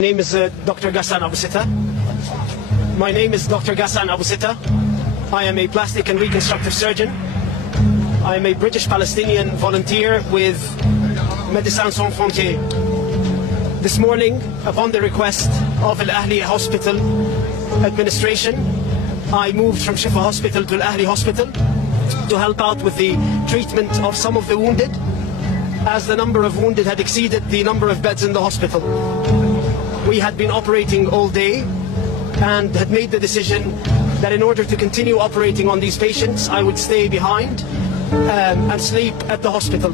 My name is Dr. Ghassan Abu Sitta. My name is Dr. Ghassan Abu Sitta. I am a plastic and reconstructive surgeon. I am a British Palestinian volunteer with Médecins Sans Frontières. This morning, upon the request of Al-Ahli Hospital administration, I moved from Shifa Hospital to Al-Ahli Hospital to help out with the treatment of some of the wounded, as the number of wounded had exceeded the number of beds in the hospital. We had been operating all day and had made the decision that in order to continue operating on these patients, I would stay behind and sleep at the hospital.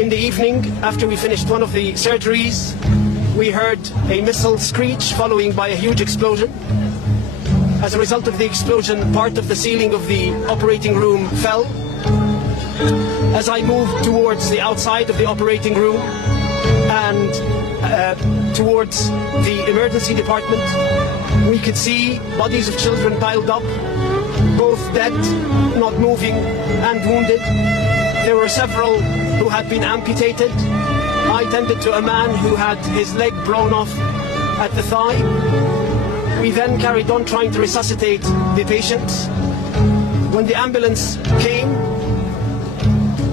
In the evening, after we finished one of the surgeries, we heard a missile screech following by a huge explosion. As a result of the explosion, part of the ceiling of the operating room fell. As I moved towards the outside of the operating room and towards the emergency department, we could see bodies of children piled up, both dead, not moving, and wounded. There were several who had been amputated. I tended to a man who had his leg blown off at the thigh. We then carried on trying to resuscitate the patients. When the ambulance came,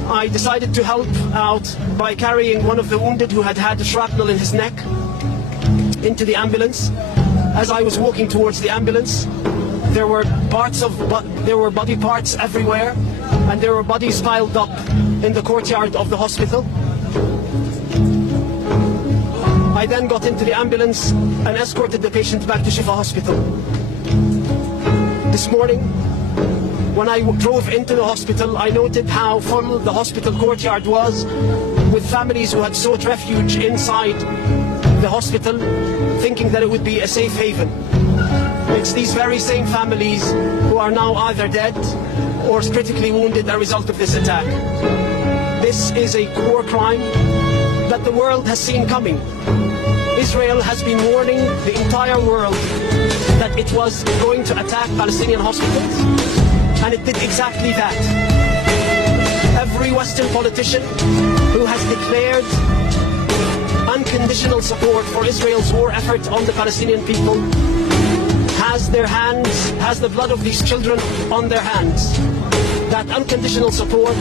I decided to help out by carrying one of the wounded who had had a shrapnel in his neck into the ambulance. As I was walking towards the ambulance, there were body parts everywhere, and there were bodies piled up in the courtyard of the hospital. I then got into the ambulance and escorted the patient back to Shifa Hospital. This morning, when I drove into the hospital, I noted how full the hospital courtyard was, with families who had sought refuge inside the hospital, thinking that it would be a safe haven. It's these very same families who are now either dead or critically wounded as a result of this attack. This is a war crime that the world has seen coming. Israel has been warning the entire world that it was going to attack Palestinian hospitals, and it did exactly that. Every Western politician who has declared unconditional support for Israel's war effort on the Palestinian people has the blood of these children on their hands. That unconditional support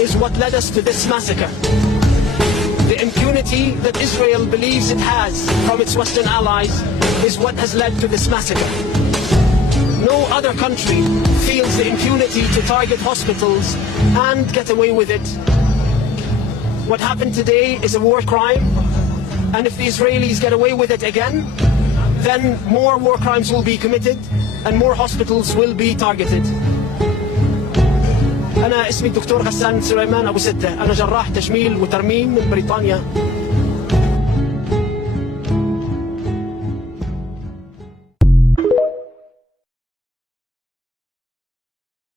is what led us to this massacre. The impunity that Israel believes it has from its Western allies is what has led to this massacre. No other country feels the impunity to target hospitals and get away with it. What happened today is a war crime, and if the Israelis get away with it again, then more war crimes will be committed and more hospitals will be targeted. أنا اسمي الدكتور غسان سليمان أبو ستة. أنا جراح تجميل وترميم من بريطانيا.